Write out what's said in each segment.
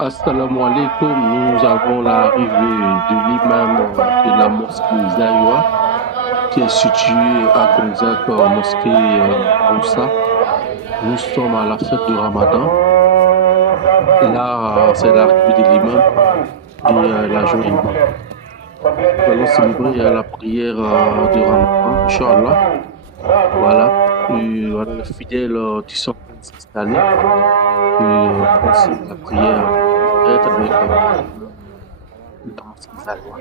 Assalamu alaikum. Nous avons l'arrivée de l'imam de la mosquée Zaïwa, qui est située à Gonzague, mosquée Aoussa. Nous sommes à la fête de Ramadan. Là, c'est l'arrivée de l'imam et la journée. Nous allons célébrer la prière de Ramadan, Inch'Allah. Voilà. Et voilà, les fidèles qui sont en train de s'installer. Et la prière peut-être avec la mosquée Zaïwa.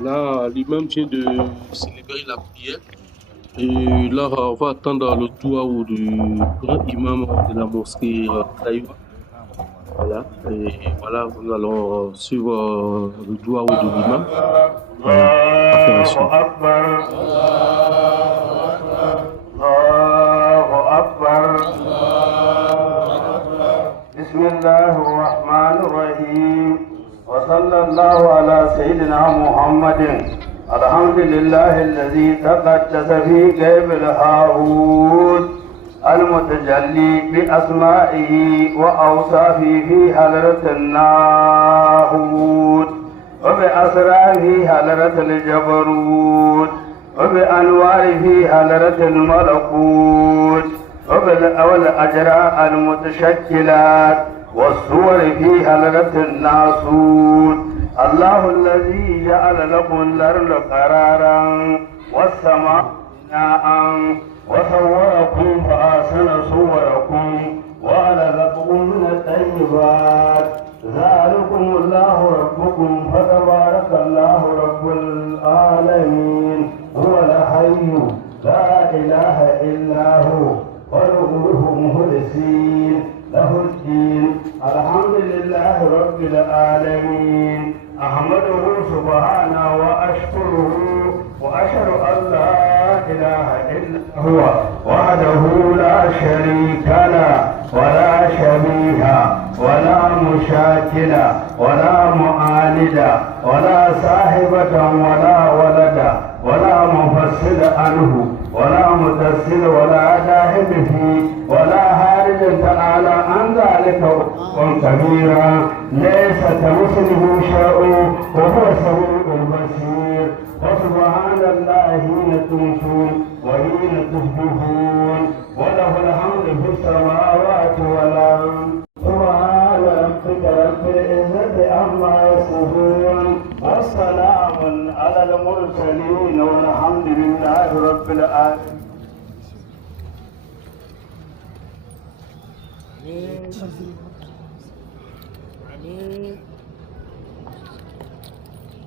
Là, l'imam vient de célébrer la prière. Et là, on va attendre le doua du grand imam de la mosquée Zaïwa. Voilà. Et voilà, nous allons suivre le doua de l'imam. Voilà. Affaire à suivre. بسم الله الرحمن الرحيم وصلى الله على سيدنا محمد الحمد لله الذي تقدس في غيب الهاهوت المتجلي بأسمائه وأوصافه في حضرة الناهوت وبأسراره في حضرة الجبروت وبأنواره في حضرة الملكوت والأجراء المتشكلات والصور في حضرة الناسوت الله الذي جعل لكم الأرض قرارا والسماء بناء وصوركم فأحسن صوركم ورزقكم من الطيبات ذلكم الله ربكم فتبارك الله رب العالمين هو الحي لا إله إلا هو وادعوه مخلصين له الدين الحمد لله رب العالمين أحمده سبحانه وأشكره وأشهد أن لا إله إلا هو وحده لا شريك له ولا شبيه ولا مشاكل ولا معاند ولا صاحبة ولا ولد ولا مفصل عنه ولا متصل ولا داهب فيه ولا هارج تعالى عن ذلك كبيرا ليس كمثله شيء وهو السميع البصير وسبحان الله حين تمسون وحين تصبحون وله الحمد في السماوات والارض سبحان ربك رب العزه عما يصفون والسلام على المرسلين والحمد لله رب العالمين. آمين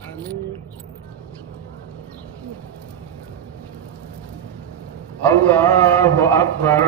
آمين. الله أكبر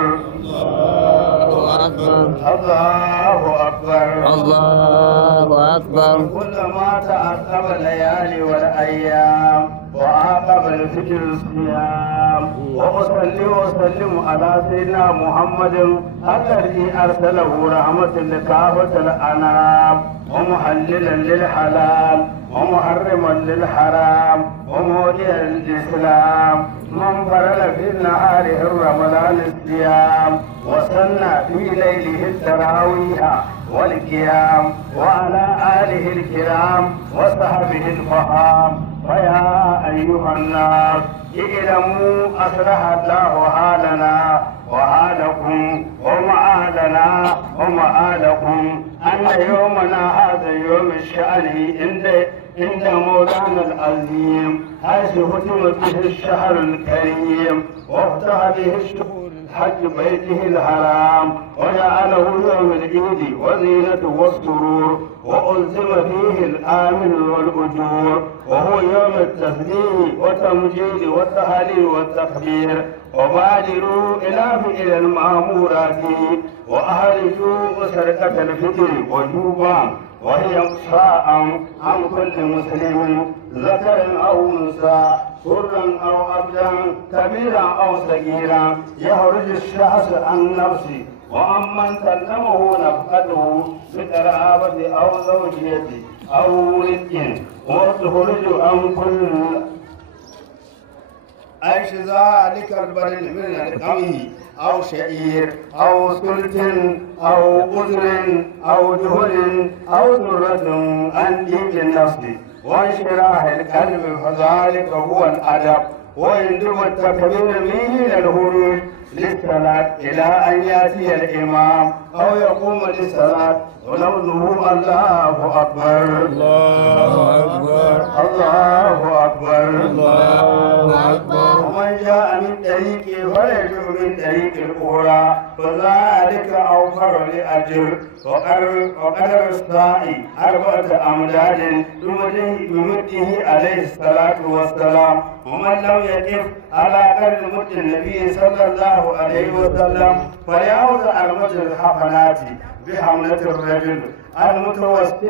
الله أكبر الله أكبر الله أكبر. كلما تعقب الليالي والأيام وعاقب الفجر الصيام وأصلي وأسلم على سيدنا محمد الذي أرسله رحمة لكافة الأنام ومحللا للحلال ومحرما للحرام ومهديا للإسلام من فرل في النهار رمضان الصيام وسنى في ليله التراويح والقيام وعلى آله الكرام وصحبه الفخام. فيا أيها الناس اعلموا أصلح الله حالنا وحالكم ومآلنا ومآلكم أن يومنا هذا يوم الشأن عند مولانا العظيم حيث ختم به الشهر الكريم وافتح به الشهور الحج بيته الحرام وجعله يوم العيد وزينة والسرور وألزم فيه الآمن والأجور وهو يوم التسليم والتمجيد والتهليل والتكبير. وبادروا إلى فعل المأمورات وأهرجوا سرقة الفطر وجوبا وهي صاء عن كل مسلم ذكر أو أنثى حرا أو عبدا كبيرا أو صغيرا يخرج الشخص عن نفسه وأمن سلمه نفقته بقرابة أو زوجية أو رزق وتخرج عن كل عيش ذلك البلد من القمه أو شعير أو سلط أو قدر أو جهل أو ذرة عن دين النفس وانشراح القلب فذلك هو الأدب ويندب التكبير به للخروج للصلاة إلى أن يأتي الإمام أو يقوم للصلاة ولوزه الله أكبر الله أكبر الله أكبر الله أكبر. ومن جاء من طريق فليرجع من طريق الأخرى فذلك أوفر لأجر وقدر الساعي 4 أمداد بمده عليه الصلاة والسلام. ومن لم يقف على قدر مد النبي صلى الله عليه وسلم فيأخذ أرمة الحفنات بحملة الرجل المتوسط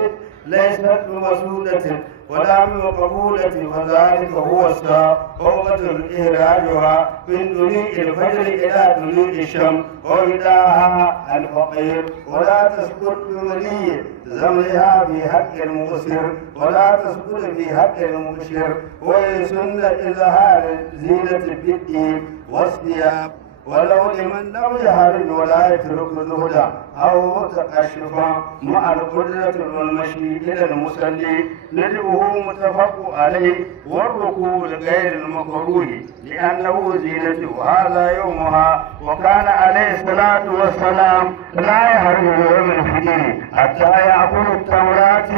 ليست بمسودة ولا بمقبولة وذلك هو الساق ووقت إهراجها من طلوع الفجر إلى طلوع الشمس وبداها الفقير ولا تسقط بملي زمرها في حق المبصر ولا تسقط في حق المبشر ويسن إظهار زينة الدين والثياب ولو لمن لم يهرج ولا يترك زهدا أو تكشفا مع القدرة والمشي إلى المصلي نجبه متفق عليه والركوع لغير المكروه لأنه زينته هذا يومها. وكان عليه الصلاة والسلام لا يهرج يوم الفجر حتى يأكل التوراة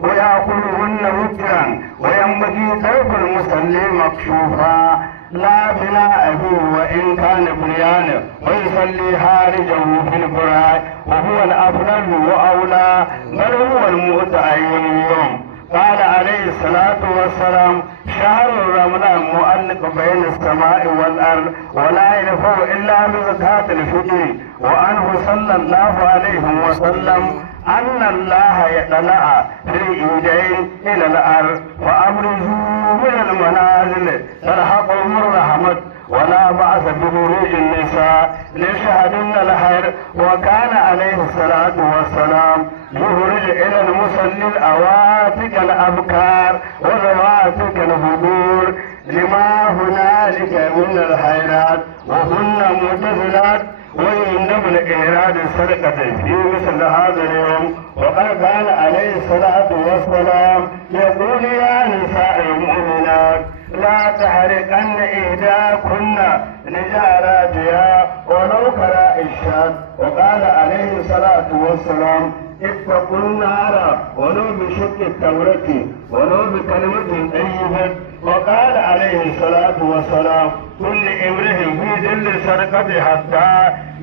ويأكلهن وترا وينبغي ترك المصلي مكشوفا لا بناء به وإن كان بنيانه ويصلي خارجه في البراء وهو الأفضل وأولى بل هو المتعين اليوم. قال عليه الصلاة والسلام شهر رمضان مؤلق بين السماء والأرض ولا ينفع إلا بزكاة الفطر. وعنه صلى الله عليه وسلم أن الله يطلع في الإيدين إلى الأرض فأبرزوا من المنازل تلحقهم الرحمة ولا بأس بخروج النساء ليشهدن الخير. وكان عليه الصلاة والسلام يخرج إلى المصلي الأواتك الأبكار وذواتك الهدور لما هنالك من الخيرات وهن متزلات ويندب الإيراد السرقة في مثل هذا اليوم. وقد كان عليه الصلاة والسلام يقول يا نساء المؤمنات لا تحرقن إحداكن نجاراتها ولو كراء الشاة. وقال عليه الصلاة والسلام اتقوا النار ولو بشق التمرة ولو بكلمة طيبة. وقال عليه الصلاة والسلام كل امرئ في ظل سرقته حتى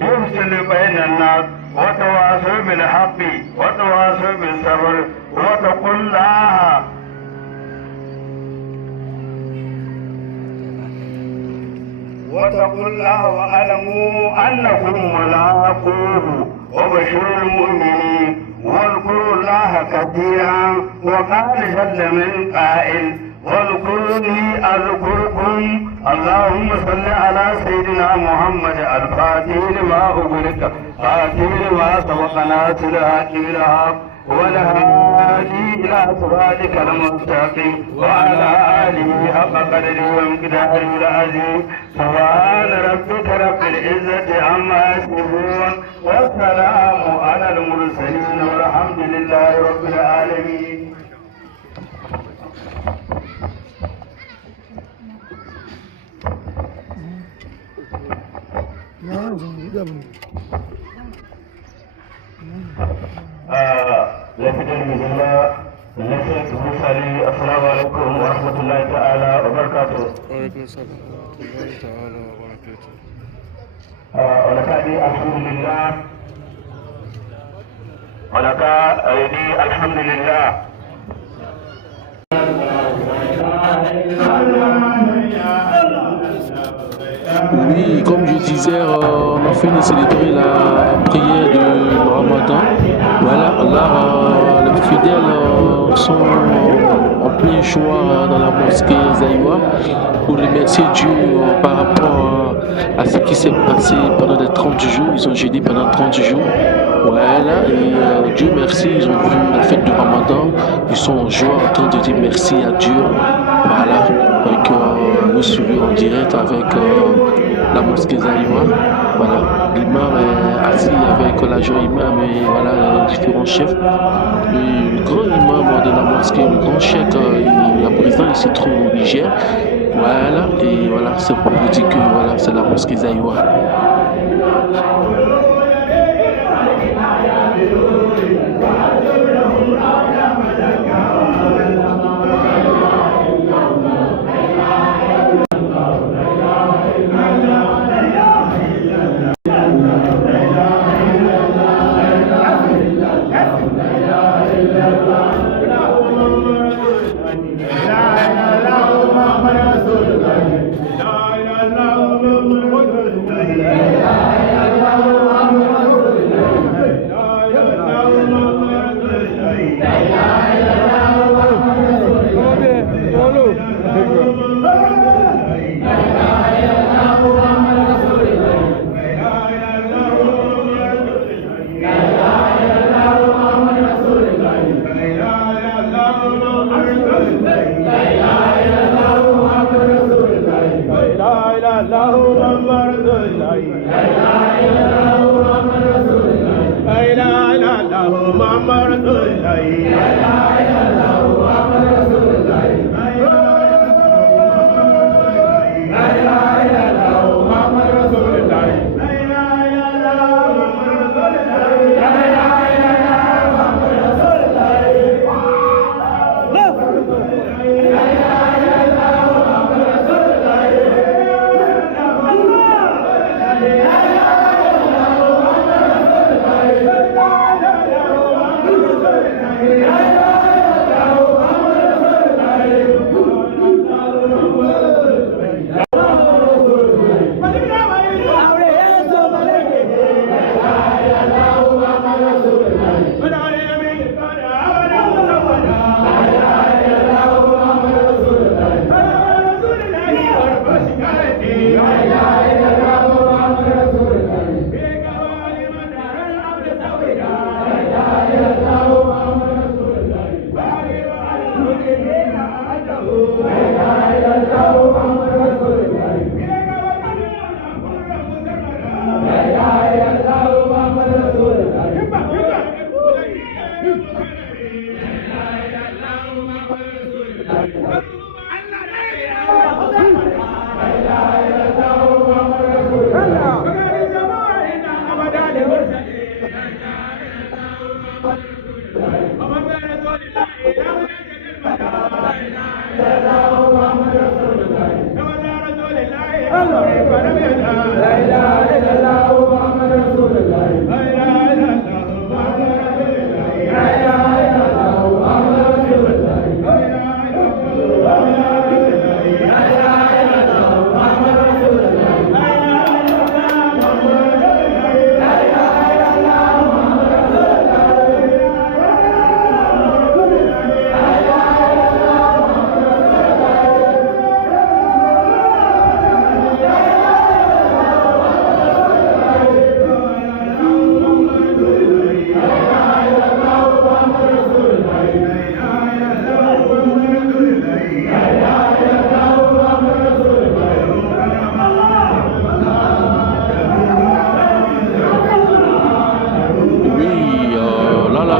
يفصل بين الناس وتواصوا بالحق وتواصوا بالصبر واتقوا الله واعلموا انكم ملاقوه وبشروا المؤمنين واذكروا الله كثيرا. وقال جل من قائل واذكروني اذكركم. اللهم صل على سيدنا محمد الفاتح لما أغلق خاتم لما سبق ناصر الحق بالحق والهادي إلى صراطك المستقيم وعلى آله حق قدره ومقداره العظيم. سبحان ربك رب العزة عما يصفون والسلام على المرسلين والحمد لله رب العالمين. السلام عليكم ورحمة الله تعالى وبركاته. وعليكم السلام ورحمة الله تعالى وبركاته. ولك الحمد لله ولك أيدي الحمد لله. Oui, comme je disais, on a fini de célébrer la prière de Ramadan. Voilà, là, les fidèles sont en plein joie dans la mosquée Zaïwa pour remercier Dieu par rapport à ce qui s'est passé pendant les 30 jours. Ils ont jeûné pendant 30 jours. Voilà, et Dieu merci, ils ont vu la fête de Ramadan. Ils sont en joie en train de dire merci à Dieu. Voilà, donc vous suivez en direct avec la mosquée Zaïwa. Voilà, l'imam est assis avec l'adjoint imam et voilà, les différents chefs. Et le grand imam de la mosquée, le grand cheikh, la présidente, il se trouve au Niger. Voilà, et voilà, c'est pour vous dire que voilà, c'est la mosquée Zaïwa.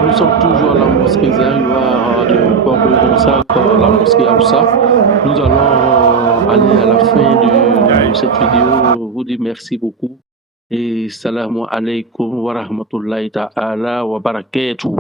Nous sommes toujours à la mosquée Zaïwa de Port-Gonzague, la mosquée Aoussa. Nous allons aller à la fin de cette vidéo. Vous dire merci beaucoup et salam alaikum wa rahmatullahi ta'ala wa barakatuh.